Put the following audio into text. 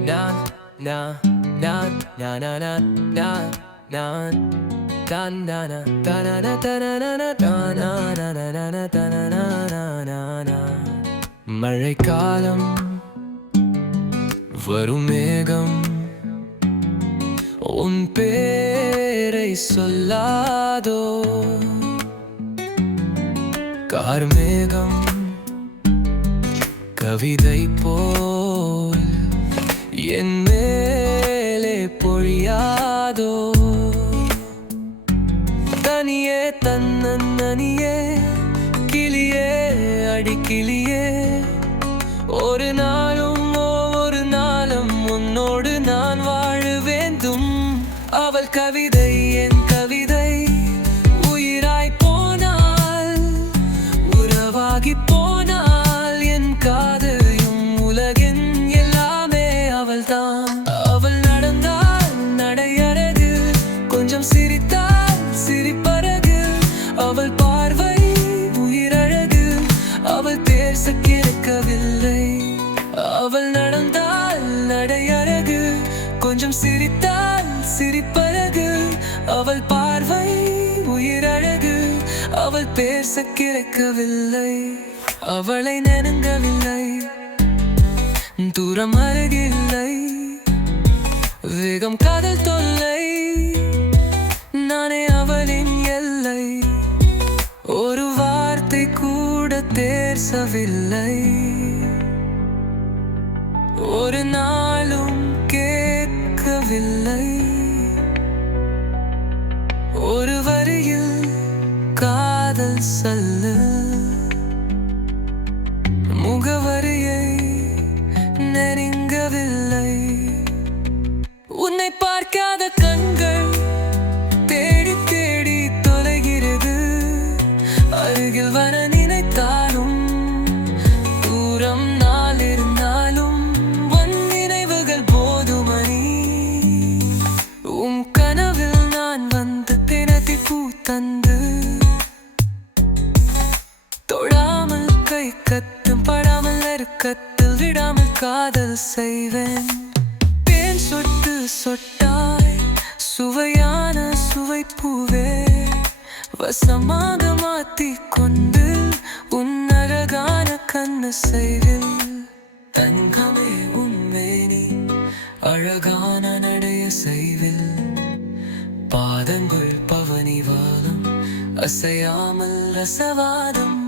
na na na na na na na na da na na da na na da na na na da na na na na na da na na na na na மழைக்காலம் வரும் மேகம் உன் பேரை சொல்லாதோ கார்மேகம் கவிதை போல் என் மேலே பொழியாதோ தனியே தன்னனியே கிளியே அடிக்கிளியே ஒரு நாளும் ஒவ்வொரு நாளும் உன்னோடு நான் வாழ வேண்டும் அவள் கவிதை என் கவிதை உயிராய் போனால் உறவாகி போனால் என் காதலையும் உலகின் எல்லாமே அவள்தான் அவள் நடந்தால் நடையழகு கொஞ்சம் சிரித்தால் சிரிப்பழகு அவள் பார்வை உயிரழகு அவள் பேச கேட்கவில்லை அவள் நடந்தால் நடையழகு கொஞ்சம் சிரித்தால் சிரிப்பழகு அவள் பார்வை உயிரழகு அவள் பேச கிடைக்கவில்லை அவளை நெருங்கவில்லை தூரம் அருகில்லை வேகம் காதல் தொல்லை நானே அவளின் எல்லை ஒரு வார்த்தை கூட தேர்சவில்லை ஒரு நாளும் கேட்கவில்லை ஒரு வரியில் காதல் சொல்ல முகவரியை நெருங்கவில்லை உன்னை பார்க்காத கண்கள் தேடி தேடி தொலைகிறது அருகில் வர நினைத்தாலும் தூரம் நாள் இருந்தாலும் உன் நினைவுகள் போதுமணி உன் கனவில் நான் வந்து தினத்தி பூ தந்து தொழாமல் கை கத்தும் படாமல் நெருக்கத்தில் விடாமல் காதல் செய்வேன் தேன் சொட்டு சொட்டாய் சுவையான சுவைப்பூவே வசமாக மாத்திக் கொண்டு உன் அழகான கண்ணு செய்வில் தங்கமே உன்மேனி அழகான நடைய செய்வில் பாதங்கள் பவனி வாழும் அசையாமல் ரசவாதம்